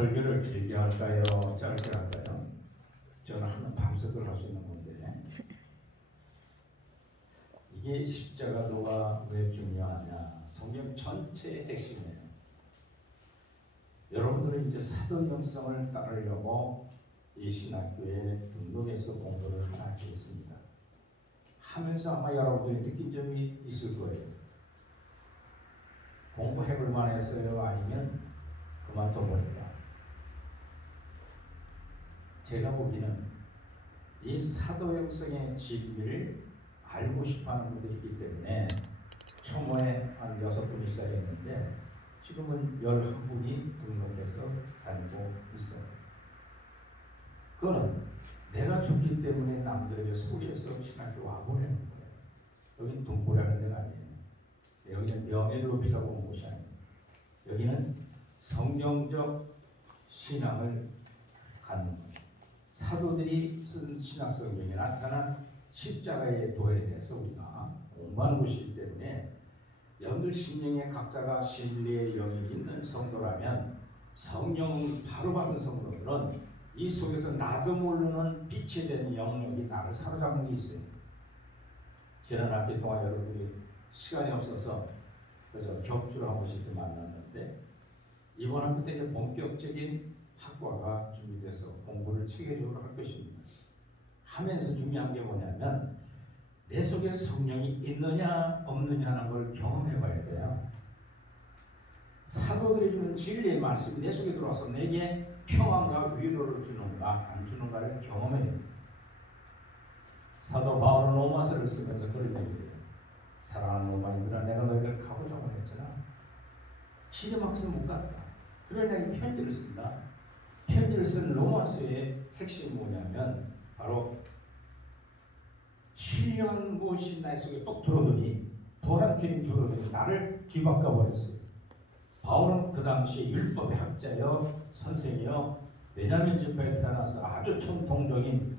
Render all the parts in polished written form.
설교를 길게 할까요? 짧게 할까요? 저는 한 밤새도록 할 수 있는 건데, 이게 십자가도가 왜 중요하냐? 성경 전체의 핵심이에요. 여러분들은 이제 사도 영성을 따르려고 이 신학교에 등록해서 공부를 하겠습니다. 하면서 아마 여러분들이 느낀 점이 있을 거예요. 공부해볼 만했어요? 아니면 그만둬버릴까? 제가 보기에는 이 사도 영성의 진리를 알고 싶어하는 분들이 있기 때문에 초모에 한 6분이 시작했는데 지금은 11분이 등록해서 다니고 있어요. 그거는 내가 좋기 때문에 남들에게 속여서 신학교 와보내는 거예요. 여기는 돈 벌라는 데가 아니에요. 여기는 명예를 높이라고 온 곳이 아니에요. 여기는 성경적 신앙을 갖는 거예요. 사도들이 쓴 신학 성경에 나타난 십자가의 도에 대해서 우리가 공부하는 곳이기 때문에 여러분들 심령에 각자가 진리의 영이 있는 성도라면 성령을 바로 받은 성도들은 이 속에서 나도 모르는 빛이 되는 영역이 나를 사로잡는 게 있어요. 지난 학기 동안 여러분들이 시간이 없어서 그래서 격주를 한 번씩 만났는데 이번 학기 때 이제 본격적인 학과가 준비돼서 공부를 체계적으로 할 것입니다. 하면서 중요한 게 뭐냐면 내 속에 성령이 있느냐 없느냐는 걸 경험해 봐야 돼요. 사도들이 주는 진리의 말씀이 내 속에 들어와서 내게 평안과 위로를 주는가 안 주는가를 경험해야 돼요. 사도 바울은 로마서를 쓰면서 그런 얘기를 해요. 사랑하는 로마인들아 내가 너희를 가고자 했잖아. 시리막스 못 갔다. 그래 내가 편지를 쓴다. 편지를 쓴 로마서의 핵심이 뭐냐면 바로 신령한 무엇이 나의 속에 똑 들어오더니 도란 주님 들어오더니 나를 뒤바꿔 버렸어요. 바울은 그 당시 율법의 학자여 선생이여 베냐민 지파에 태어나서 아주 청통적인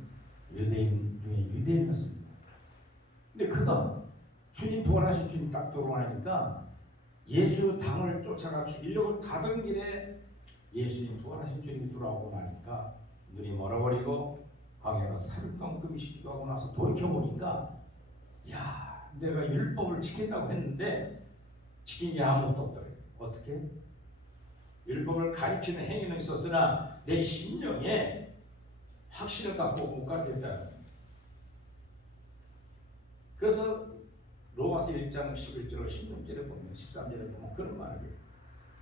유대인 중에 유대인이었습니다. 근데 그가 주님 부활하신 주님 딱 들어오니까 예수 당을 쫓아가 죽이려고 가던 길에 예수님 부활하신 주님이 돌아오고 나니까 눈이 멀어버리고 광야가 3일 동안 금식기도 하고 나서 돌이켜보니까 야 내가 율법을 지킨다고 했는데 지킨 게 아무것도 없더래요. 어떻게? 율법을 가리키는 행위는 있었으나 내 심령에 확신을 갖고 못 가겠다. 그래서 로마서 1장 11절 16절에 보면 13절에 보면 그런 말을 해요.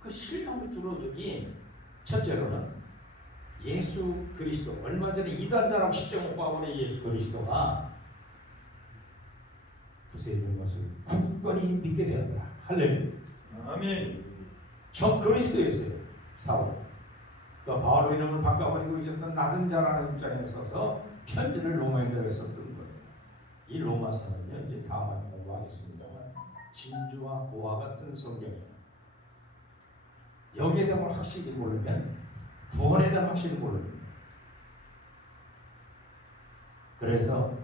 그 신령을 들어두기 첫째로는 예수 그리스도 얼마 전에 이단자라고 십자가 못 박아버린 예수 그리스도가 구세주인 것을 굳건히 믿게 되었더라. 할렐루야. 아멘. 저 그리스도였어요. 사울. 그 바울 이름을 바꿔버리고 있었던 낮은 자라는 입장에 서서 편지를 로마인들에게 썼던 거예요. 이 로마서는요 이제 다음에 공부하겠습니다만 진주와 보화 같은 성경이에요. 여기에 대한 걸 확실히 모르면 구원에 대한 확실히 모릅니다. 그래서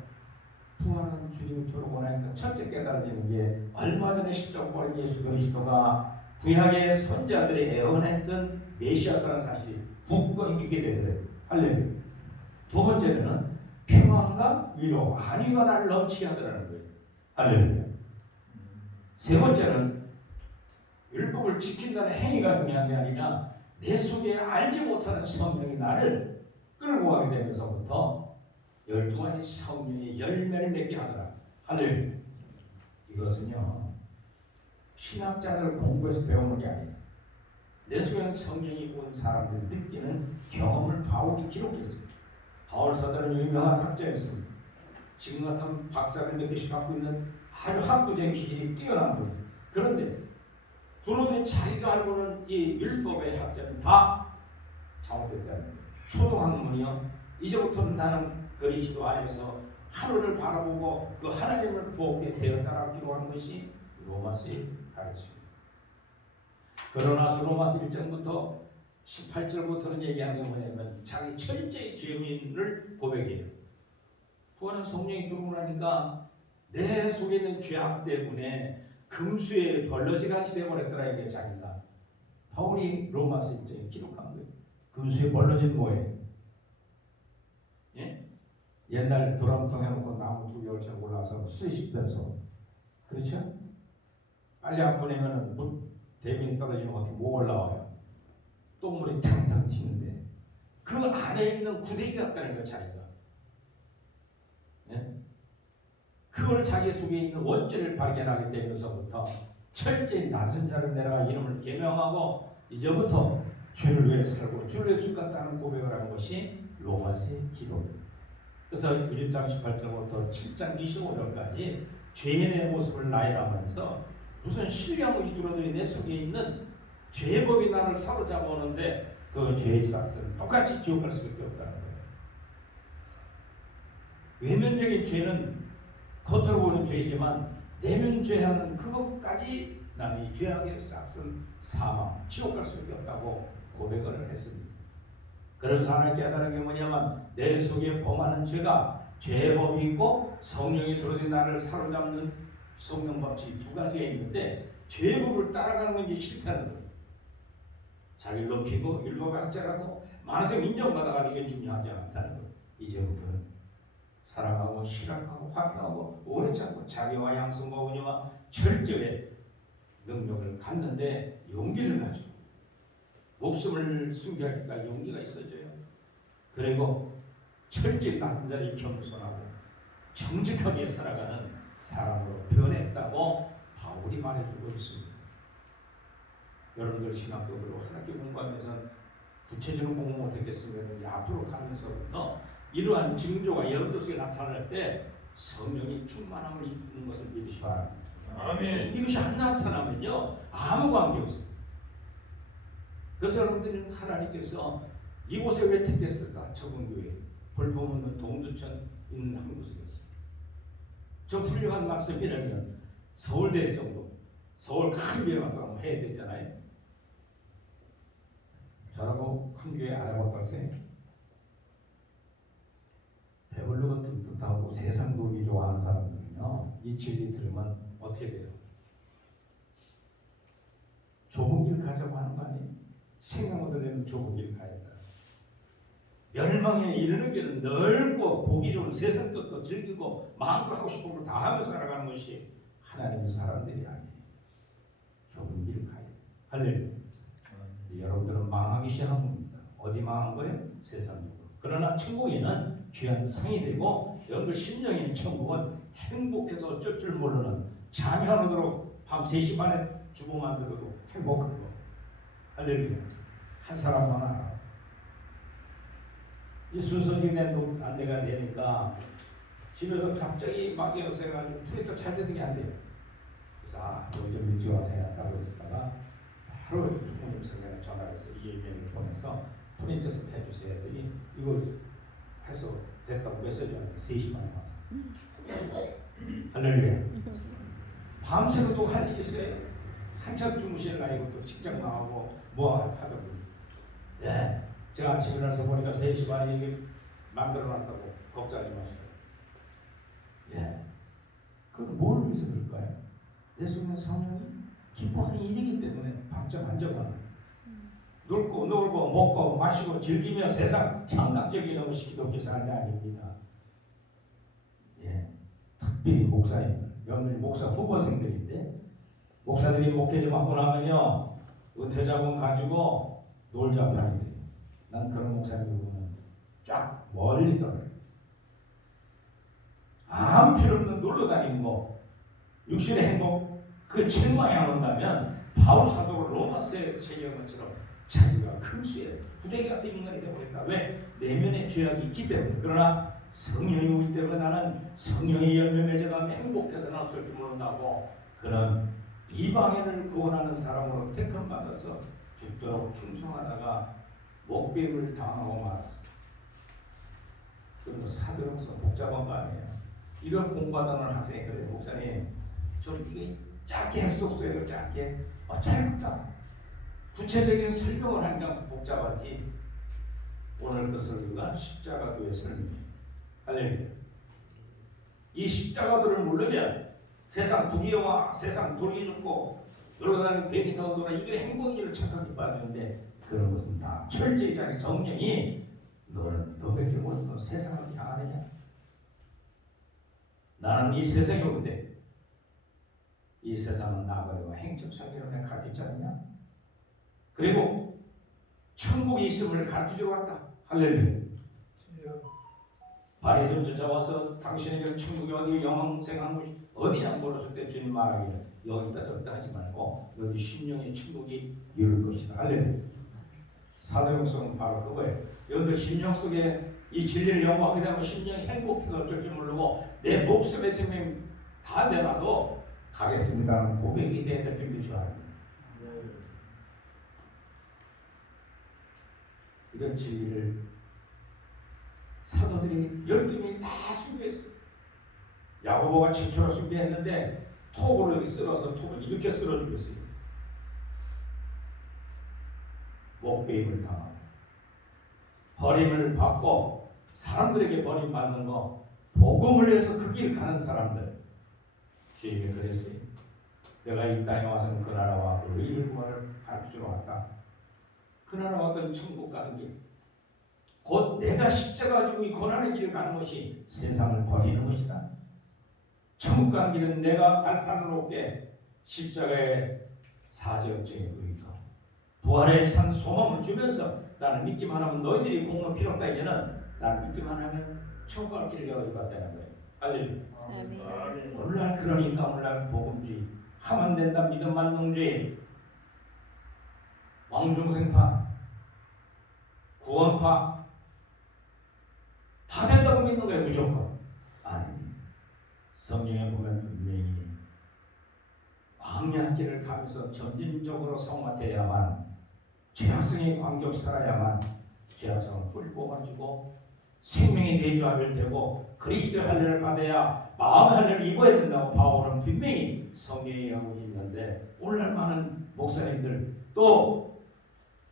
부활한 주님이 들어오고 나니까 첫째 깨달아지는 게 얼마 전에 십자가 버린 예수 그리스도가 구약의 선지자들이 예언했던 메시아라는 사실이 굳건히 믿게 되거든요. 할렐루야. 두 번째는 평안과 위로 안위가 나를 넘치게 하더라는 거예요. 할렐루야. 세 번째는 율법을 지킨다는 행위가 중요한 게 아니라 내 속에 알지 못하는 성령이 나를 끌고 가게 되면서부터 12가지 성령의 열매를 맺게 하더라. 할렐루야. 이것은요 신학자들 공부해서 배우는 게 아니에요. 내 속에는 성령이 온 사람들이 느끼는 경험을 바울이 기록했어요. 바울 사도는 유명한 학자였습니다. 지금 같은 박사를 몇 개씩 갖고 있는 아주 학구적인 기질이 뛰어난 분이에요. 그런데 들어오면 자기가 알고는 이 율법의 학자는 다 잘못됐다는 거예요. 초등학문이요. 이제부터는 나는 그리스도 안에서 하늘을 바라보고 그 하나님을 보게 되었다라고 기록하는 것이 로마서의 가르침입니다. 그러나서 로마서 1장부터 18절부터는 얘기하는 게 뭐냐면 자기 철저히 죄인을 고백해요. 부활한 성령이 들어오고 나니까 내 속에 있는 죄악 때문에 금수에 벌러지 같이 되어버렸더라 이게 자기가. 바울이 로마서 1장에 기록한 거예요. 금수에 벌러진 모에, 예? 옛날 드럼통 해놓고 나무 2개월째 올라서 수십 변소, 그렇죠? 빨리 안 보내면은 대면이 떨어지면 어떻게 못 올라와요? 똥물이 탕탕 튀는데 그 안에 있는 구데기 같다는 거예요, 자기가. 예? 그걸 자기 속에 있는 원죄를 발견하게 되면서부터 철저히 낮은 자를 내려가 이름을 계명하고 이제부터 주를 위해 살고 주를 위해 죽겠다는 고백을 하는 것이 로마서의 기도입니다. 그래서 1장 18절부터 7장 25절까지 죄인의 모습을 나열하면서 무슨 신령한 것이 들어들이 내 속에 있는 죄의 법이 나를 사로잡아 오는데 그 죄의 싹스는 똑같이 지옥 갈 수밖에 없다는 거예요. 외면적인 죄는 겉으로 보는 죄이지만 내면 죄하는 그것까지 나는 이 죄악의 싹스는 사망, 지옥 갈 수밖에 없다고 고백을 했습니다. 그러면서 하나 깨달은 게 뭐냐면 내 속에 범하는 죄가 죄의 법이 있고 성령이 들어든 나를 사로잡는 성령 법칙이 두 가지가 있는데 죄의 법을 따라가는 건 이제 싫다는 거예요. 자기를 높이고 율법의 학자라고 만세 인정받아가는 게 중요하지 않다는 거예요. 이제부터는 사랑하고 실학하고 화평하고 오래 참고 자기와 양성과 온유와 철저의 능력을 갖는데 용기를 가지고 목숨을 숨겨야니까 용기가 있어져요. 그리고 철저히 낮은 자리 겸손하고 정직하게 살아가는 사람으로 변했다고 바울이 말해주고 있습니다. 여러분들 신학적으로 하나님께 공부하면서 구체적으로 공부 못했겠으면 이제 앞으로 가면서부터 이러한 징조가 여러분들 속에 나타날 때 성령이 충만함을 입는 것을 믿으시 바랍니다. 아멘. 이것이 안 나타나면요 아무 관계 없어요. 그래서 여러분들은 하나님께서 이곳에 왜 택했을까? 적은교회 볼품없는 동두천 있는 한 곳이었어요. 저 훌륭한 말씀이라면 서울대 정도 서울 큰 교회 같다고 해야 되잖아요. 저라고 큰 교회 알아봤어요. 배불르고 든든하고 세상 놀기 좋아하는 사람들은요 이 진리 들으면 어떻게 돼요? 좁은 길 가자고 하는 거 아니에요? 생각을 내면 좁은 길 가야 돼. 멸망에 이르는 길은 넓고 보기 좋은 세상 것도 즐기고 마음껏 하고 싶은 걸 다 하며 살아가는 것이 하나님의 사람들이 아니에요. 좁은 길 가야 돼. 할렐루야. 여러분들은 망하기 시작한 겁니다. 어디 망한 거예요? 세상적으로. 그러나 천국에는 귀한 상이 되고 여러분들 심령의 천국은 행복해서 어쩔 줄 모르는 잠이 안 오도록 밤 3시 반에 주고 만들어도 행복한 거. 할렐루야. 한 사람만 알아. 이 순서적인 안내가 되니까 집에서 갑자기 막 일어서가지고 프린터 잘 되는 게 안 돼요. 그래서 좀 일찍 와서 해야겠다고 했다가 바로 주무님 선생님에 전화해서 이메일을 보내서 프린트해서 해주세요 했더니 이걸 해서 됐다고 메시지 왔는데 3시 만에 왔어. 할렐루야. 밤새도록 할 일이 있어요. 한참 주무실 나이고 또 직장 나가고 뭐 하더군요. 네. 제가 아침에 일어나서 보니까 3시 반에 이게 만들어놨다고 걱정하지 마시고. 예. 그럼 뭘 위해서 그럴까요? 내 속에 성령이 기뻐하는 일이기 때문에 밤잠 안 자고 놀고 먹고 마시고 즐기며 세상 향락적인 것이 기독교 삶이 아닙니다. 예. 특별히 목사입니다. 여러분들이 목사 후보생들인데 목사들이 목회 좀 하고 나면요 은퇴자금 가지고 놀자 편이 돼요. 난 그런 목사님들 보면 쫙 멀리 떨어요. 아무 필요 없는 놀러 다니는 거 육신의 행복 그 책망이 온다면 바울 사도가 로마서에 체계한 것처럼 자기가 금수에 부대기 같은 인간이 되어버린다. 왜? 내면에 죄악이 있기 때문에. 그러나 성령이 오기 때문에 나는 성령의 열매 맺어가 행복해서는 어쩔 줄 모른다고 그런 이방인을 구원하는 사람으로 택함 받아서 죽도록 충성하다가 목배임을 당하고 말았어. 그럼 사도로서 복잡한 거 아니에요. 이걸 공부하다는 학생이 그래요. 목사님, 좀 이게 짧게 할 수 없어요. 짧게. 짧다. 구체적인 설명을 하니까 복잡하지. 오늘 그 설교가 십자가도의 설명이에요. 할렐루야. 이 십자가도를 모르면 세상 부귀영화, 세상 돌기 좋고 놀러다니는 비행기 타고 돌아 이게 행복인 줄 착각해 빠지는데 그런 것은 다 철저히 자기 성령이 너는 너밖에 모르는 세상을 향하느냐? 나는 이 세상에 오는데 이 세상은 나발이와 행첩살기로 내가 가르치지 않느냐? 그리고 천국이 있음을 가르치러 왔다. 할렐루야. 바리새인 쫓아와서 당신에게 천국이 어디 영생한 곳이 어디냐 물었을 때 주님 말하기를 여기다 저기다 하지 말고 너희 심령의 천국이 이룰 것이다. 할렐루야. 사도행성은 바로 그거예요. 여러분들 심령 속에 이 진리를 연구하게 되면 심령이 행복해서 어쩔 줄 모르고 내 목숨의 생명 다 내놔도 가겠습니다는 고백이 돼야 될 준비지 말입니다. 이런 진리를 사도들이 12명이 다 순교했어요. 야고보가 최초로 순교했는데 톱으로 여기 쓸어서 톱을 이렇게 쓸어 죽였어요. 목베임을 당하고 버림을 받고 사람들에게 버림받는 거 복음을 위해서 그 길 가는 사람들 주님이 그랬어요. 내가 이 땅에 와서는 그 나라와 그 의를 구하를 가르치러 왔다. 그 나라와 그 천국 가는 길 곧 내가 십자가 지고 이 고난의 길을 가는 것이 세상을 버리는 것이다. 천국 가는 길은 내가 발판을 놓게 십자가의 사제역정의 의가 부활의 산 소망을 주면서 나는 믿기만 하면 너희들이 공로 필요 없다. 이제는 나는 믿기만 하면 천국 갈 길을 열어줄 것 같다는 거예요. 할렐루야. 오늘날 그러니까 오늘날 복음주의 하면 안 된다 믿음 만능주의 왕중생파 구원파 다 된다고 믿는 거예요. 무조건 아닙니다. 성경에 보면 분명히 광야길을 가면서 점진적으로 성화되어야만 죄악성에 관계없이 살아야만 죄악성을 뿌리 뽑아주고 생명의 내주하면 되고 그리스도의 할례를 받아야 마음의 할례를 입어야 된다고 바울은 분명히 성경에 하고 있는데 오늘날 많은 목사님들 또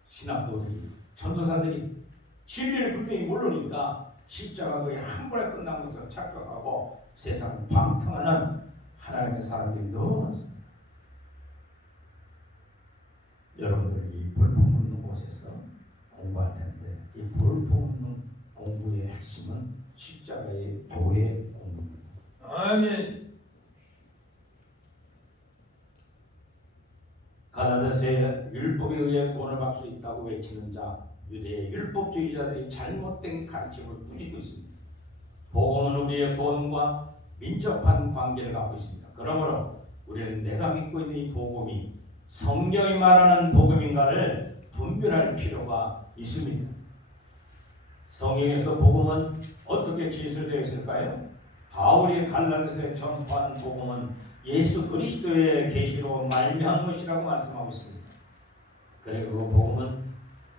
신학도들이 전도사들이 진리를 분명히 모르니까 십자가 거의 한 번에 끝난 것을 착각하고 세상 방탕하는 하나님의 사람들이 너무 많습니다. 여러분들이 볼품없는 곳에서 공부할 텐데 이 볼품없는 공부의 핵심은 십자가의 도의 공부입니다. 아멘. 갈라디아서에 율법에 의해 구원을 받을 수 있다고 외치는 자 유대의 율법주의자들이 잘못된 가르침을 꾸짖고 있습니다. 복음은 우리의 구원과 민첩한 관계를 갖고 있습니다. 그러므로 우리는 내가 믿고 있는 이 복음이 성경이 말하는 복음인가를 분별할 필요가 있습니다. 성경에서 복음은 어떻게 진술되어 있을까요? 바울이 갈라디아서에 전파한 복음은 예수 그리스도의 계시로 말미암은 것이라고 말씀하고 있습니다. 그리고 그 복음은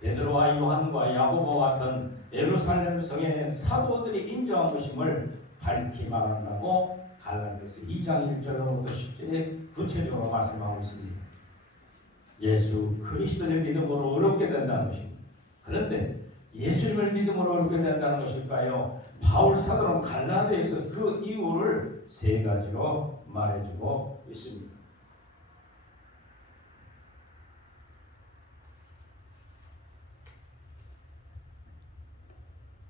베드로와 요한과 야고보와 같은 예루살렘 성의 사도들이 인정한 것임을 밝히 말한다고 갈라디아서 2장 1절로부터 10절에 구체적으로 말씀하고 있습니다. 예수 그리스도를 믿음으로 의롭게 된다는 것입니다. 그런데 예수님을 믿음으로 의롭게 된다는 것일까요? 바울 사도는 갈라디아에서 그 이유를 세 가지로 말해주고 있습니다.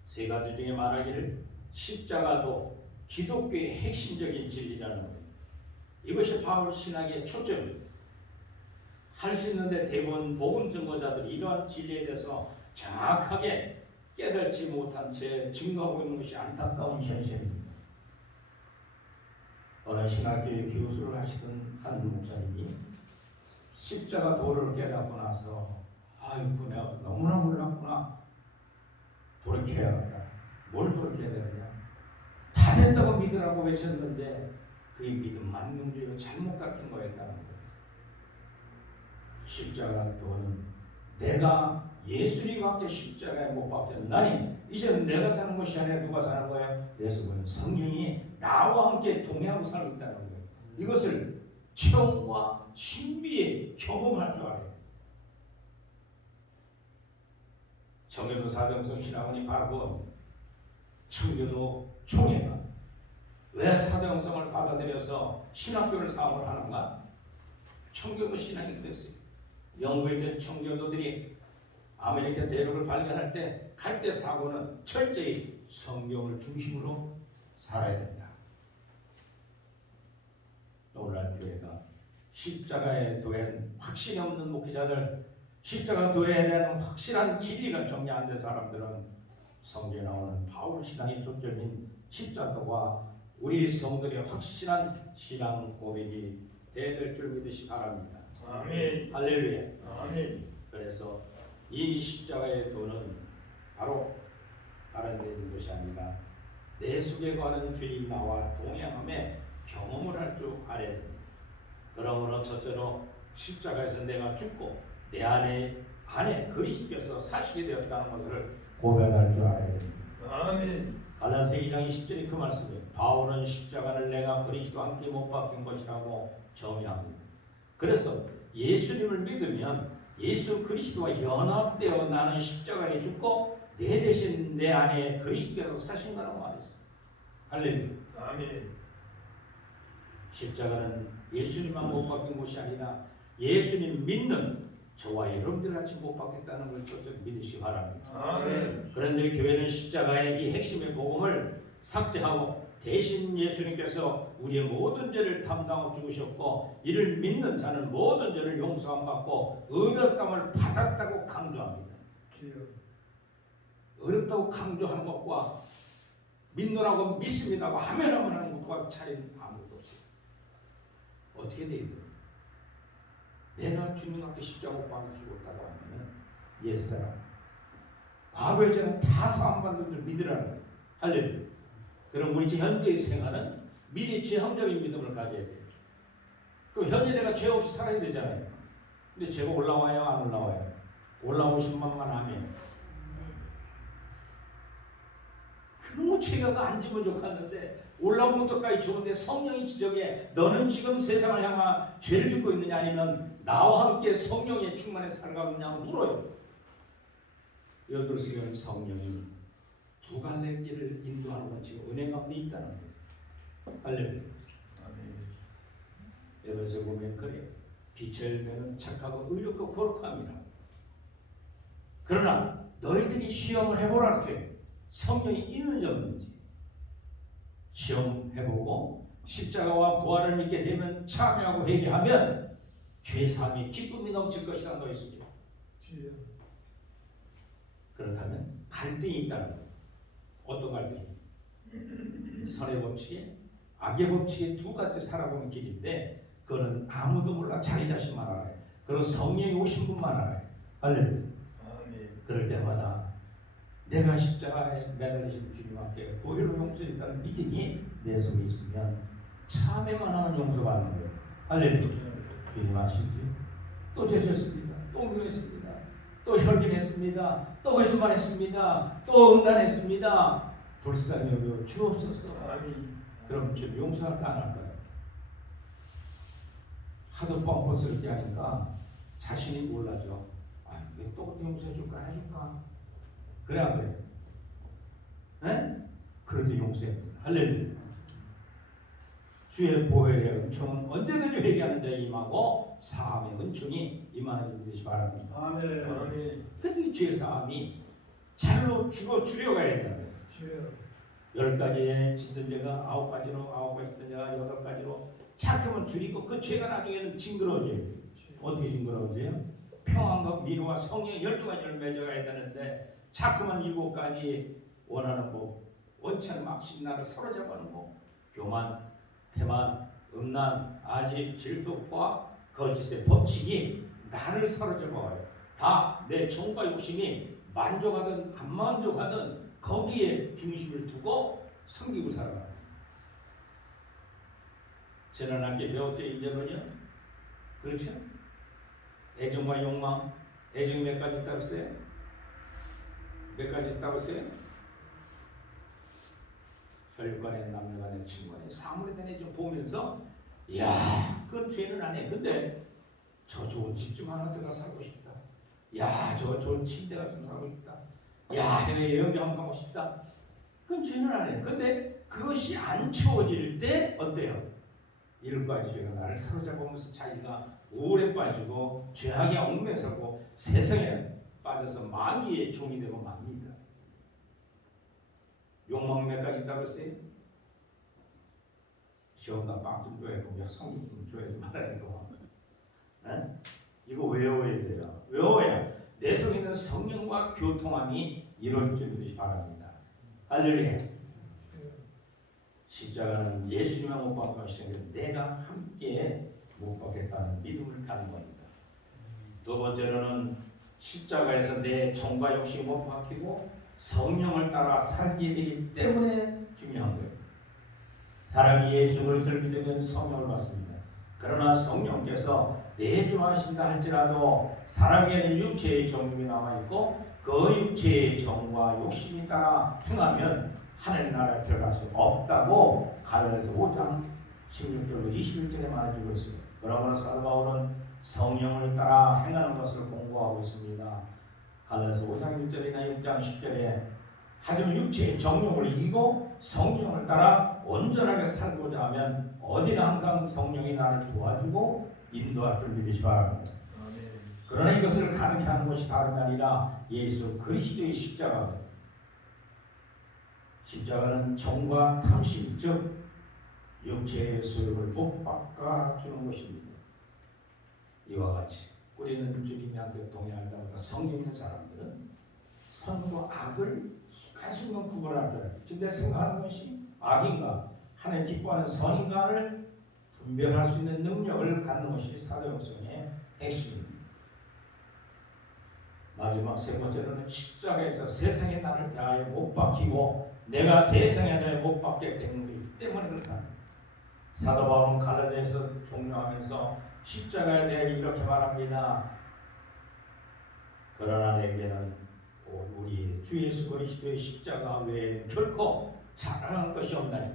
세 가지 중에 말하기를 십자가도 기독교의 핵심적인 진리라는 거예요. 이것이 바울 신학의 초점입니다. 할 수 있는데 대부분 복음 증거자들이 이러한 진리에 대해서 정확하게 깨닫지 못한 채 증거하고 있는 것이 안타까운 현실입니다. 어느 신학교의 교수를 하시던 한 목사님이 십자가 도를 깨닫고 나서 아이고 내가 너무나 몰랐구나. 돌이켜야겠다. 뭘 돌이켜야 되느냐. 다 됐다고 믿으라고 외쳤는데 그의 믿음 만능주의로 잘못 가르친 거였다는 거예요. 십자가 도는 내가 예수님과 함께 십자가에 못 박혔나니 이제는 내가 사는 것이 아니라 누가 사는 거예요? 예수는 성령이 나와 함께 동행하고 살고 있다는 거예요. 이것을 체험과 신비에 경험할 줄 알아요. 청교도 사도행성 신학원이 바로 청교도 총회가 왜 사도행성을 받아들여서 신학교를 사업을 하는가? 청교도 신앙이 그랬어요. 영국에 있던 청교도들이 아메리카 대륙을 발견할 때 갈대 사고는 철저히 성경을 중심으로 살아야 된다. 오늘날 교회가 십자가에 도엔 확신이 없는 목회자들, 십자가 도에 대한 확실한 진리가 정리 안 된 사람들은 성경에 나오는 바울 신앙의 초점인 십자가와 우리 성도의 확실한 신앙 고백이 될 줄 믿으시 바랍니다. 아멘. 할렐루야. 아멘. 그래서 이 십자가의 도는 바로 다른 데 있는 것이 아니라 내 속에 거하는 주님 나와 동행함에 경험을 할 줄 알아야 됩니다. 그러므로 첫째로 십자가에서 내가 죽고 내 안에 그리스도께서 사시게 되었다는 것을 고백할 줄 알아야 됩니다. 아멘. 갈라디아 2장 20절에 그 말씀에 바울은 십자가를 내가 그리스도와 함께 못 박힌 것이라고 정의합니다. 그래서 예수님을 믿으면 예수 그리스도와 연합되어 나는 십자가에 죽고 내 대신 내 안에 그리스도께서 사신 거라고 말했어요. 할렐루야. 아멘. 십자가는 예수님만 못 박힌 것이 아니라 예수님 믿는 저와 여러분들 같이 못 박혔다는 걸 꼭 믿으시기 바랍니다. 아멘. 그런데 교회는 십자가의 이 핵심의 복음을 삭제하고 대신 예수님께서 우리의 모든 죄를 담당하고 죽으셨고 이를 믿는 자는 모든 죄를 용서함 받고 의롭다함을 받았다고 강조합니다. 주여. 의롭다고 강조하는 것과 믿노라고 믿습니다고 아멘하면 하는 것과 차이는 아무것도 없어요. 어떻게 돼야 돼요? 내가 주님과 함께 십자가 못 박혀 죽었다고 하면 옛사람 과거의 죄는 다 사함받는 줄 믿으라는 거예요. 할렐루야. 그럼 우리 현재의 생활은 미리 죄형적인 믿음을 가져야 돼요. 그럼 현재 내가 죄 없이 살아야 되잖아요. 근데 죄가 올라와요? 안 올라와요? 올라오신 것만 하면 너무 죄가 안 지면 좋겠는데 올라오는 것까지 좋은데 성령이 지적해 너는 지금 세상을 향한 죄를 짓고 있느냐 아니면 나와 함께 성령의 충만에 살아가고 있냐고 물어요. 여덟 성령이 두 갈래 길을 인도하는 것이 은혜 가운데 있다는 거예요. 할렐루야. 에베소 보면 그래요. 빛의 열매는 착하고 의롭고 거룩함이라. 그러나 너희들이 시험을 해보라 했어요. 성령이 있는지 없는지 시험해보고 십자가와 부활을 믿게 되면 참여하고 회개하면 죄사함의 기쁨이 넘칠 것이라는 거 있습니다. 주여. 그렇다면 갈등이 있다는 거예요. 어떤 갈등이? 선의 법칙에 악의 법칙에 두 가지 살아보는 길인데 그거는 아무도 몰라 자기 자신만 알아요. 그리고 성령이 오신 분만 알아요. 할렐루야. 아멘. 그럴 때마다 내가 십자가에 매달리신 주님 앞에 보혈로 용서했다는 믿음이 내 속에 있으면 참회만 하면 용서받는 거예요. 할렐루야. 주님 아시지? 또 죄졌습니다. 또 미워했습니다. 또 혈gin했습니다. 또 거짓말했습니다. 또 음란했습니다. 불쌍히 여겨 주옵소서. 아멘. 그럼 주님 용서할까 안 할까요? 하도 뻔뻔스럽게 하니까 자신이 몰라져. 아, 이게 또 용서해 줄까 해줄까? 그래 안 그래? 네? 그래도 용서합니다. 할렐루야. 주의 보혈의 은총은 언제든지 회개하는 자에 임하고 사함의 은총이 임하는 것이 바랍니다. 아멘. 아멘. 근데 이 죄사함이 잘로 줄여가야 된다는 거예요. 주여. 10가지의 짓던 죄가 9가지로 9가지 짓던 죄가 8가지로 착하면 줄이고 그 죄가 나중에는 징그러워져요. 어떻게 징그러워져요? 평안과 미로와 성령의 12가지를 맺어가야 되는데 착하면 7가지 원하는 법 원치 않으면 막 신나를 사로잡아는 법 교만, 태만, 음란, 아집, 질투, 포악, 거짓의 법칙이 나를 사로잡아와요. 다 내 정과 욕심이 만족하든 안 만족하든 거기에 중심을 두고 섬기고 살아가요. 지난학기에 배웠죠? 이제는요. 그렇죠? 애정과 욕망. 애정이 몇 가지 있다고 했어요? 몇 가지 있다고 했어요? 혈육간에 남녀간에 친구간에 사물에 대한 애정 보면서 이야 그건 죄는 아니에요. 근데 저 좋은 집 좀 하나 들어가 살고 싶다. 야 저 좋은 침대가 좀 사고 싶다. 야 내가 여행도 한번 가고 싶다. 그건 죄는 아니에요. 근데 그것이 안 채워질 때 어때요? 7가지 죄가 나를 사로잡으면서 자기가 우울에 빠지고 죄악에 얽매여서고 세상에 빠져서 마귀의 종이 되고 맙니다. 욕망 몇 가지 있다고 했어요? 시험다 빵 좀 줘야 되고 성경 좀 줘야 지 말아야 되고 이거 외워야 돼요. 외워야 내 속에 있는 성령과 교통함이 이루어질 줄 믿으시 바랍니다. 할렐루야. 십자가는 예수님만 못 박고 하시는 내가 함께 못 박겠다는 믿음을 가는 겁니다. 두 번째로는 십자가에서 내 정과 욕심이 못 박히고 성령을 따라 살게 되기 때문에 중요한 거예요. 사람이 예수 그리스도를 믿으면 성령을 받습니다. 그러나 성령께서 내주하신다 할지라도 사람에게는 육체의 정욕이 남아있고 그 육체의 정과 욕심이 따라 행하면 하나님 나라에 들어갈 수 없다고 갈라디아서 5장 16절로 21절에 말해주고 있습니다. 그러므로 사도 바울은 성령을 따라 행하는 것을 공부하고 있습니다. 갈라디아서 5장 1절이나 6장 10절에 하지만 육체의 정욕을 이기고 성령을 따라 온전하게 살고자 하면 어디나 항상 성령이 나를 도와주고 인도할 줄 믿으시 바랍니다. 그러나 이것을 가능케 하는 것이 다름이 아니라 예수 그리스도의 십자가입니다. 십자가는 정과 탐심, 즉 육체의 소욕을 못 바꿔주는 것입니다. 이와 같이 우리는 주님이 함께 동행하다 보니까 성령 있는 사람들은 선과 악을 순간순간 구분할 줄 알아요. 지금 내 생각하는 것이 악인가 하나님 기뻐하는 선인가를 분별할 수 있는 능력을 갖는 것이 사도행전의 핵심입니다. 마지막 세 번째로는 십자가에서 세상의 나를 대하여 못 박히고 내가 세상에 대해 못 박게 되는 것이기 때문에 그렇다. 사도 바울은 갈라디아에서 종료하면서 십자가에 대해 이렇게 말합니다. 그러나 내게는 우리 주 예수 그리스도의 십자가 외에 결코 자랑할 것이 없나니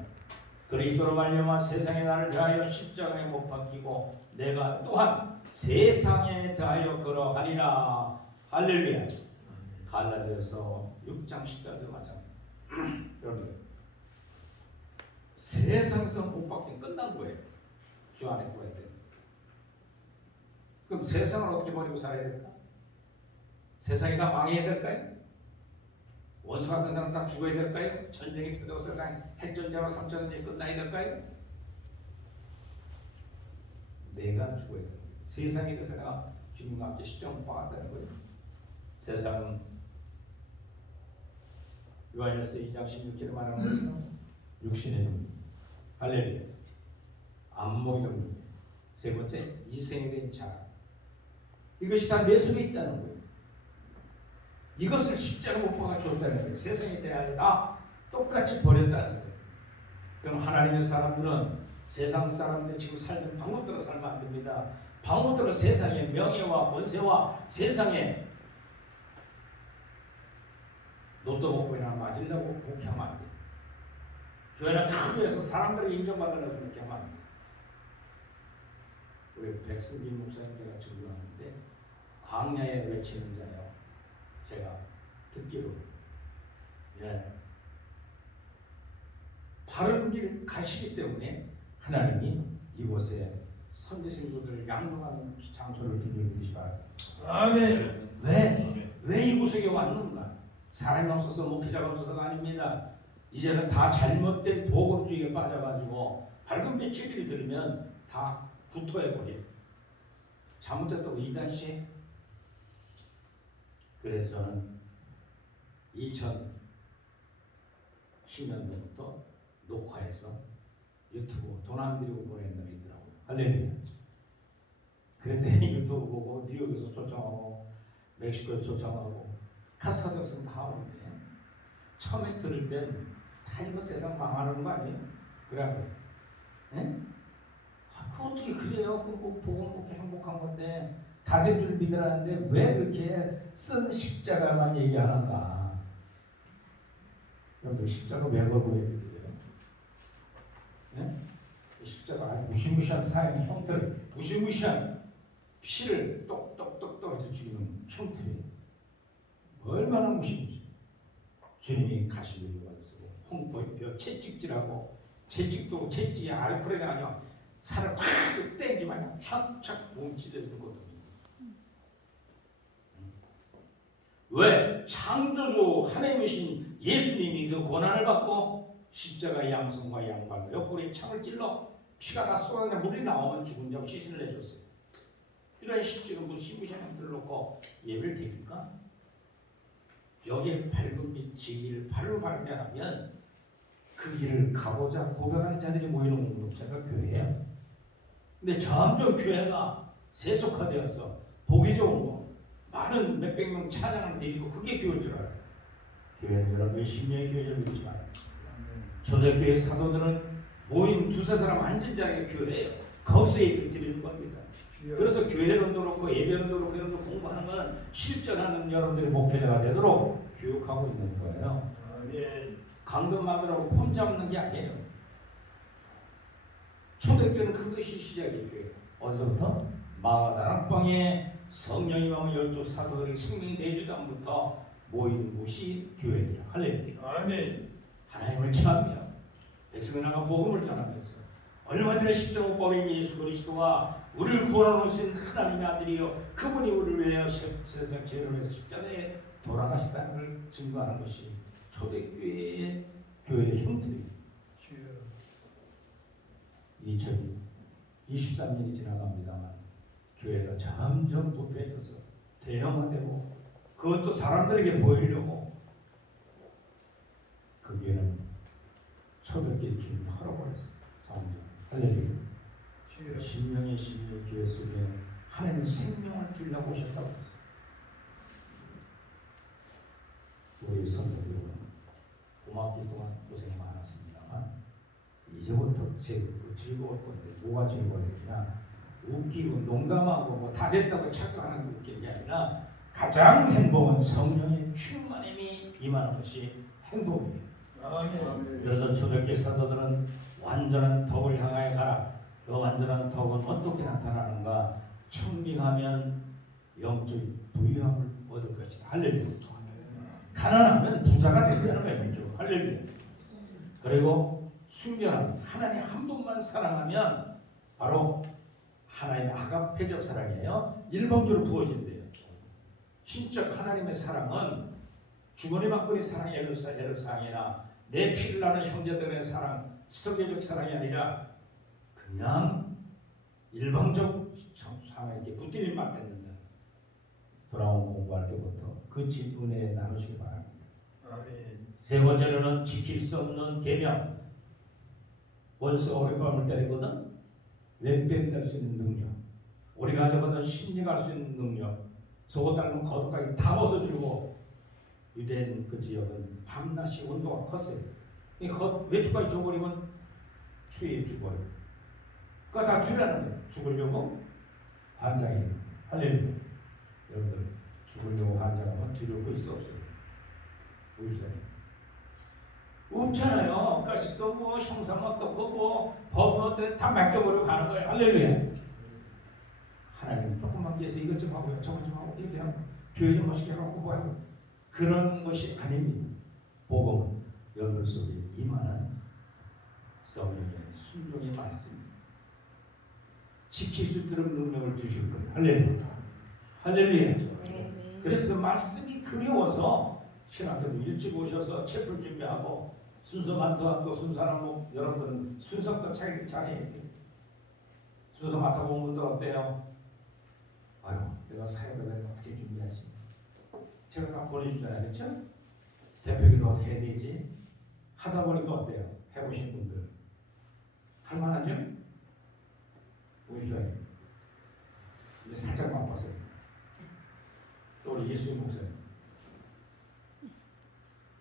그리스도로 말미암아 세상에 나를 대하여 십자가에 못 박히고 내가 또한 세상에 대하여 그러하리라. 할렐루야. 갈라디아서 6장 10절도 마찬가지. 여러분 세상에서 못 박히면 끝난 거예요. 주 안에 들어야 돼. 그럼 세상을 어떻게 버리고 살아야 될까? 세상이 다 망해야 될까요? 원수 같은 사람 다 죽어야 될까요? 전쟁이 터져서 세상 핵전쟁으로 3천년이 끝나야 될까요? 내가 죽어야 돼요. 세상에 대해서 내가 주님과 함께 십자가를 못 박았다는 거예요. 세상은 요한일서 2장 16절에 말하는 것처럼 육신의 종류, 할렐루야, 안목의 종류, 세 번째 이생에 대한 자랑, 이것이 다 내 속에 있다는 거예요. 이것을 십자가 못 박아 줬다는 거예요. 세상에 대하여 다 똑같이 버렸다는 거예요. 그럼 하나님의 사람들은 세상 사람들이 지금 살던 방법대로 살면 안 됩니다. 방법대로 세상의 명예와 권세와 세상의 로또 복권이나 맞으려고 그렇게 하면 안 돼요. 교회나 교회에서 사람들이 인정받으려고 그렇게 하면 안 돼요. 우리 백승진 목사님 제가 증거하는데 광야에 외치는 자요. 제가 듣기로 바른 길 가시기 때문에 하나님이 이곳에 선지생들을 양육하는 장소를 준 줄 믿으시 바랍니다. 아멘. 왜 이곳에 왔는가? 사람이 없어서 목회자가 없어서가 아닙니다. 이제는 다 잘못된 보급주의에 빠져가지고 밝은 빛이 들으면 다 구토해버려요. 잘못됐다고 이단시. 그래서 저는 2010년도부터 녹화해서 유튜브 돈 안 들이고 보낸다고 있더라고요. 할렐루야. 그랬더니 유튜브 보고 뉴욕에서 초청하고 멕시코에서 초청하고 카스카드 없으면 다 오는데 처음에 들을 땐 다 이거 세상 망하는 거 아니에요? 그래갖고 그 어떻게 그래요? 그거 보고 그렇게 행복한 건데 다들 줄 믿으라는데 왜 그렇게 쓴 십자가만 얘기하는가? 여러분 십자가 왜 걸고 얘기해요? 십자가 무시무시한 삶의 형태를 무시무시한 피를 똑똑똑똑 떨어져 죽이는 형태예요. 얼마나 무시무시. 주님이 가시를 쓰고 홍보뼈 채찍질하고 채찍도 채찍이 알코올이 아니야. 살을 팍 땡기면 착착 몸 찢어지는 것도. 왜? 창조주 하나님이신 예수님이 그 고난을 받고 십자가 양손과 양발과 옆구리에 창을 찔러 피가 다 쏟아내 물이 나오면 죽은 자고 시신을 내줬어요. 이런 십자가 무시무시한 것들을 놓고 예배를 드립니까? 여기에 밝은 빛이 길을 바로 발견하면 그 길을 가고자 고백하는 자들이 모이는 공동체가 교회예요. 근데 점점 교회가 세속화되어서 보기 좋은 거 많은 몇백 명 찬양을 드리고 그게 교회인 줄 알아요. 교회는 여러분의 심령의 교회를 믿지 말아요. 초대교회 사도들은 모인 두세 사람 앉은 자리가 교회예요. 거기서 예배 드리는 겁니다. 그래서 교회론도 그렇고 예배론도 그렇고 이런 거 공부하는 건 실전하는 여러분들의 목회자가 되도록 교육하고 있는 거예요. 강도만으로 폼 잡는 게 아니에요. 초대교회는 그것이 시작이에요. 어디서부터? 마가다락방에 성령이 임하면 12 사도들에게 생명이 내주다부터 모인 곳이 교회입니다. 할렐루야. 아멘. 하나님을 체험하며 백성이 나가 복음을 전하면서 얼마 전에 십자가법인 예수 그리스도가 우리를 구원하러 오신 하나님의 아들이요 그분이 우리를 위하여 세상 죄를 위해서 십자가에 돌아가시다는 걸 증거하는 것이 초대교회의 교회의 형태입니다. 2023년이 지나갑니다만 교회가 점점 부패해져서 대형화되고 그것도 사람들에게 보이려고 그 교회는 초대교회 주님이 헐어버렸어요. 사람들 할렐루야. 신명의 교회 속에 하나님의 생명을 주려고 오셨다고 했어요. 우리 성도들은 고맙기 동안 고생 많았습니다만 이제부터 즐거울 건데 뭐가 즐거웠냐? 웃기고 농담하고 뭐 다 됐다고 착각하는 게 웃긴 게 아니라 가장 행복은 성령의 충만함이 임하는 것이 행복이에요. 아멘. 그래서 초대교회 사도들은 완전한 덕을 향하여 가라. 그 완전한 덕은 어떻게 나타나는가? 청빙하면 영적 부유함을 얻을 것이다. 할렐루야. 가난하면 부자가 된다는 말이죠. 할렐루야. 그리고 순결함, 하나님 한 분만 사랑하면 바로 하나님의 아가페적 사랑이에요. 일방적으로 부어진대요. 신적 하나님의 사랑은 주거니 받거니 사랑이 에르사랑이나 내 피를 나는 형제들의 사랑, 스토리적 사랑이 아니라 그냥 일방적 하나님께 붙들림 받는다. 돌아온 공부할 때부터 그 집 은혜에 나누시기 바랍니다. 아멘. 세 번째로는 지킬 수 없는 계명. 원수가 어젯밤을 때리거든 왼뺨 될 수 있는 능력, 우리가 가져가던 심리가 할 수 있는 능력, 속옷 닦는 겉옷까지 다 벗어주고 유대인 그 지역은 밤낮이 온도가 컸어요. 이 외투까지 줘버리면 추위에 죽어요. 그러니까 다 주라는 거예요. 죽으려고 환장해요. 할렐루야. 여러분들 죽으려고 환장하면 두려울 거 있어 없어요? 우주선이 없잖아요. 가식도 뭐 형사мот도 뭐 법도 다 맡겨버리고 가는 거예요. 할렐루야. 하나님 조금만 위해서 이것 좀 하고요, 저것 좀 하고 이렇게 하고 교회 좀 멋있게 하고 뭐 하고 그런 것이 아닙니다. 복음은 여러분 속에 임하는 성령의 순종의 말씀, 지킬 수 있도록 능력을 주실 거예요. 할렐루야. 할렐루야. 그래서 그 말씀이 그리워서 신학교도 일찍 오셔서 책을 준비하고 순서 맡아갖고 순서는 뭐 여러분들은 순서도 잘해야 돼요. 순서 맡아본 분들 어때요? 아유, 내가 사역을 어떻게 준비하지? 제가 다 보내주잖아요, 그렇죠? 대표기도 어떻게 해야 되지? 하다 보니까 어때요? 해보신 분들 할만하죠? 보시죠. 이제 살짝 맛봤어요. 또 우리 예수의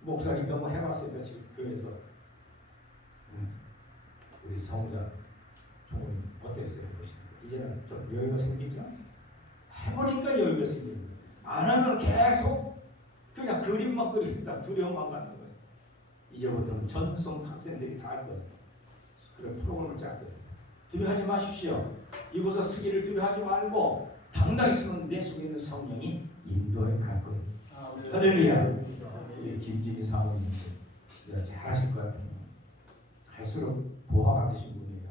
목사니까 뭐 해봤어요, 며칠 교회에서. 우리 성자 조금 어땠어요? 해보시니까 이제는 좀 여유가 생기죠? 해보니까 여유가 생기는 거예요. 안 하면 계속 그냥 그림만 그리다 두려움만 갖는 거예요. 이제부터는 전성 학생들이 다 할 거예요. 그런 프로그램을 짤 거예요. 두려워하지 마십시오. 이곳에 서기를 두려워하지 말고 당당히 있으면 내 속에 있는 성령이 인도해 갈 거예요. 할렐루야. 우리 김진희 사모님 잘하실 것 같아요. 갈수록 보화 같으신 분이에요.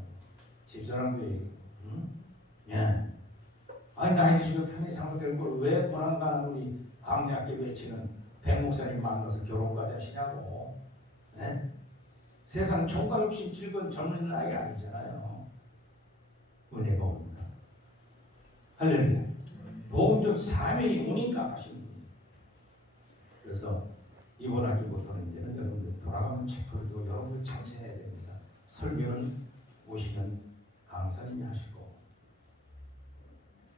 집사람도 얘기해요. 응? 예. 아니 나이 드시고 편히 살면 될 걸 왜 고난 가는 분이 광야께 외치는 백 목사님 만나서 결혼까지 하시냐고. 네? 세상 정과 욕심 즐거운 젊은 나이 아니잖아요. 은혜가 옵니다. 할렐루야. 복음적 사명이 오니까 하시는 분이에요. 그래서 이번 학기부터는 이제는 여러분들 돌아가면 책풀이도 여러분들 참여해야 됩니다. 설교는 오시면 강사님이 하시고,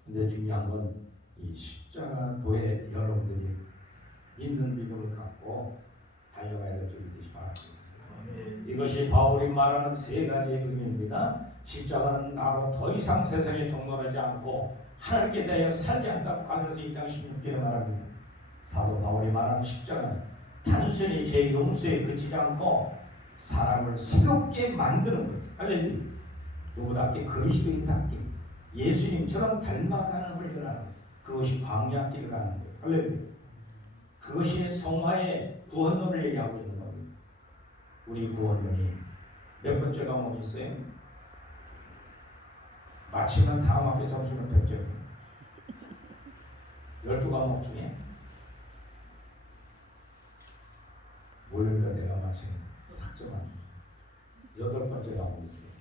근데 중요한 건 이 십자가도에 여러분들이 믿는 믿음을 갖고 달려가야 될 줄을 믿으시 바랍니다. 이것이 바울이 말하는 세 가지의 의미입니다. 십자가는 나로 더 이상 세상에 종노하지 않고 하나님께 대하여 살게 한다고 갈라서 2장 16절에 말합니다. 사도 바울이 말하는 십자가는 단순히 제 용서에 그치지 않고 사람을 새롭게 만드는 것. 할렐루야. 누구답게 그리스도인답게 예수님처럼 닮아가는 훈련을 하는, 그것이 광야길을 가는 거예요. 할렐루야. 그것이 성화의 구원론을 얘기하고 있는 겁니다. 우리 구원론이 몇 번째 과목이 있어요? 마치면 다음 학기 점수는 100점이에요. 12과목 중에 월요일에 내가 마치면 학점만 주죠. 8번째 과목이 있어요.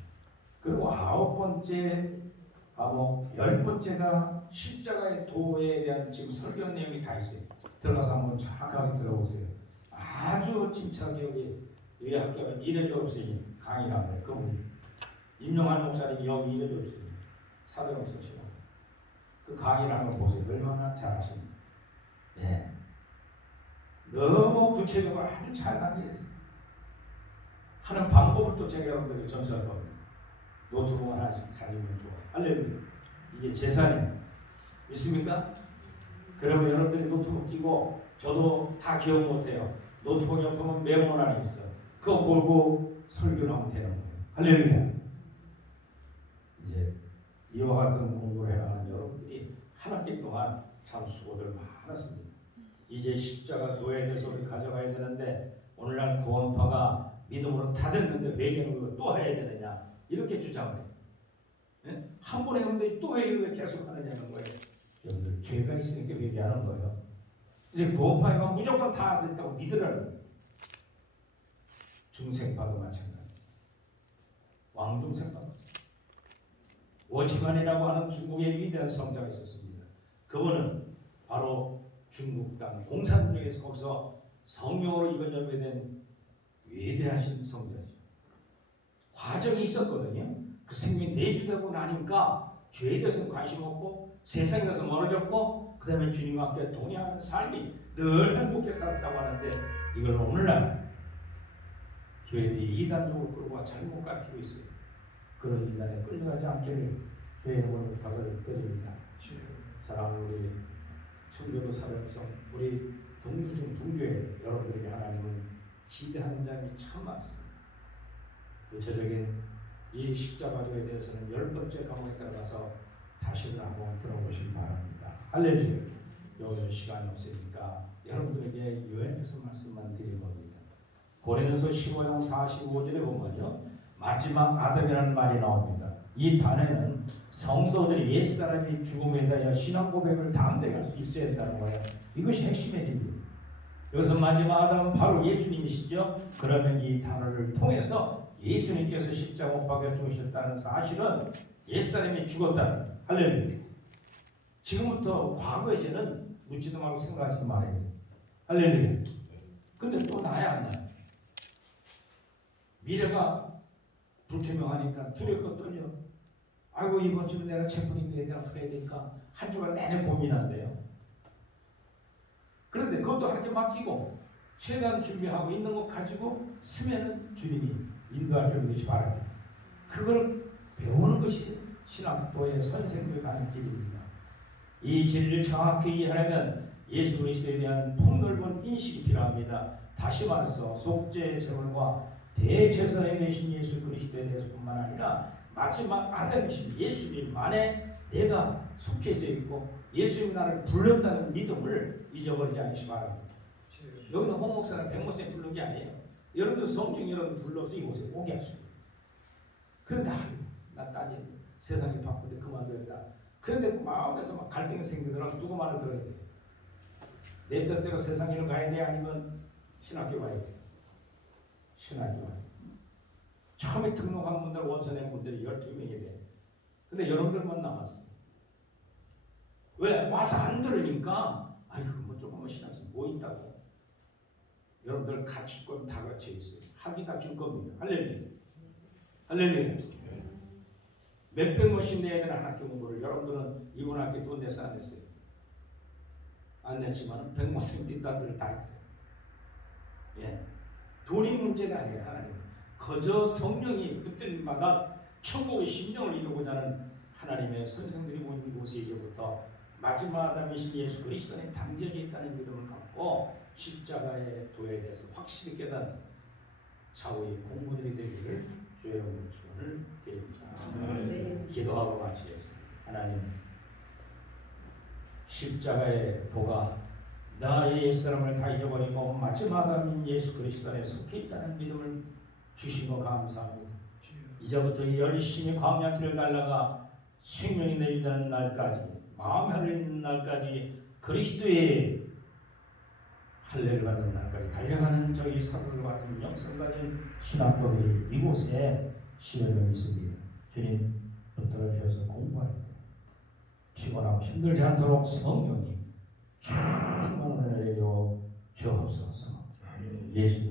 그리고 9번째 과목, 10번째가 십자가의 도에 대한 지금 설교 내용이 다 있어요. 들어가서 한번 정확하게 들어보세요. 아주 침착하게 여기 학교가 이래조업생이 강의를 하는 그분이 임용환 목사님이 여기 이래조업생이 사도령 쓰시고 그 강의를 한번 보세요. 얼마나 잘하십니까? 네. 너무 구체적으로 아주 잘 강의했어요. 하는 방법을 또 제가 여러분들에게 전수할 겁니다. 노트북 하나씩 가지면 좋아요. 할렐루야. 이게 재산이에요. 믿습니까? 그러면 여러분들이 노트북 끼고, 저도 다 기억 못해요. 노트북 옆에 보면 메모란이 있어. 그거 보고 설교를 하면 되는 거예요. 할렐루야. 이제 이와 같은 공부를 해나가는 여러분들이 한 학기 동안 참 수고들 많았습니다. 이제 십자가 도에 대해서 우리 가져가야 되는데, 오늘날 구원파가 믿음으로 다 됐는데 왜 이걸 또 해야 되느냐 이렇게 주장을 해요. 네? 한 번 했는데 또 왜 계속 하느냐는 거예요. 여러분들 죄가 있으니까 얘기하는 거예요. 이제 구원파가 무조건 다 됐다고 믿으라는 거예요. 중생파도 마찬가지. 왕중생파도 워치만이라고 하는 중국의 위대한 성자가 있었습니다. 그분은 바로 중국 땅 공산주의에서 거기서 성령으로 이건 열매된 위대하신 성자죠. 과정이 있었거든요. 그 생명이 내주되고 나니까 죄에 대해서 관심 없고 세상에 대해서 멀어졌고, 그 다음에 주님과 함께 동행하는 삶이 늘 행복해 살았다고 하는데, 이걸 오늘날 교회들이 이단적으로 끌고 와 잘못 가르치고 있어요. 그런 이단에 끌려가지 않기를 주의 이름으로 부탁을 드립니다. 사랑하는 우리 청교도 사랑성, 우리 동교중 동교회 여러분들에게 하나님은 기대하는 점이 참 많습니다. 구체적인 이 십자가도에 대해서는 10번째 과목에 들어가서 다시를 한번 들어보시기 바랍니다. 할렐루야. 여기서 시간이 없으니까 여러분들에게 요약해서 말씀만 드린 겁니다. 고린도서 15장 45절에 보면요, 마지막 아담이라는 말이 나옵니다. 이 단에는 성도들이 옛사람이 죽음에 대하여 신앙 고백을 담대히 할 수 있어야 된다는 거예요. 이것이 핵심의 진리입니다. 여기서 마지막 아담은 바로 예수님이시죠. 그러면 이 단어를 통해서 예수님께서 십자가 못 박혀 죽으셨다는 사실은 옛사람이 죽었다는 거예요. 할렐루야. 지금부터 과거의 죄는 묻지도 말고 생각하지도 말아야 돼요. 할렐루야. 근데 또 나야 안 나요. 미래가 불투명하니까 두렵고 떨려. 아이고 이번 주는 내가 책임이 내가 어떻게 해야 될까? 한 주간 내내 고민한대요. 그런데 그것도 하나님께 맡기고 최대한 준비하고 있는 것 가지고 쓰면은 주님이 인도할 줄 믿으시 바랍니다. 그걸 배우는 것이 신학도의 선생들 가는 길입니다. 이 진리를 정확히 이해하려면 예수 그리스도에 대한 폭넓은 인식이 필요합니다. 다시 말해서 속죄 제물과 대제사장이 되신 예수 그리스도에 대해서뿐만 아니라 마지막 아담이신 예수님 안에 내가 속해져 있고 예수님이 나를 불렀다는 믿음을 잊어버리지 않으시 바랍니다. 여기는 홍 목사는 백 목사님 부른 게 아니에요. 여러분들 성령 여러분 불러서 이곳에 오게 하십니다. 그런데 나 딸이 세상이 바쁜데 그만두었다. 그런데 마음에서 막 갈등이 생기더라도 누구 말을 들어야 돼요. 내 뜻대로 세상을 가야 돼? 아니면 신학교 가야 돼? 신학교 가야 돼. 처음에 등록한 분들 원서낸 분들이 12명이 돼. 근데 여러분들만 남았어요. 왜? 와서 안 들으니까 아이고 뭐 조금만 신학생 뭐 있다고. 여러분들 가치권 다 갖춰 있어요. 학위 다 줄 겁니다. 할렐루야. 할렐루야. 몇백 원씩 내야 되는 한 학기 공부를 여러분들은 이번 학기 돈 내서 안 냈어요. 안 냈지만 100원씩 뒷단들을 다 했어요. 예. 돈이 문제가 아니에요. 하나님. 거저 성령이 붙들마다 천국의 심령을 이루고자 하는 하나님의 선생들이 모인 곳에 이제부터 마지막 아담이신 예수 그리스도 안에 담겨져 있다는 믿음을 갖고 십자가의 도에 대해서 확실히 깨닫는 좌우의 공부들이 되기를 주의 이름으로 축원을 드립니다. 기도하고 마치겠습니다. 하나님, 십자가의 도가 나의 옛사람을 다 잊어버리고 마지막 아담인 예수 그리스도 안에 속해 있다는 믿음을 주신 거 감사합니다. 이제부터 열심히 광야 길을 달라가 생명이 내준다는 날까지, 마음이 흘리는 날까지, 그리스도의 할례를 받는 날까지 달려가는 저희 사도들 같은 영성 가진 신학도들이 이곳에 시험을 있습니다. 주님 붙들어 주셔서 공부할 때 피곤하고 힘들지 않도록 성령이 충만한 은혜를 내려 주옵소서. 예수님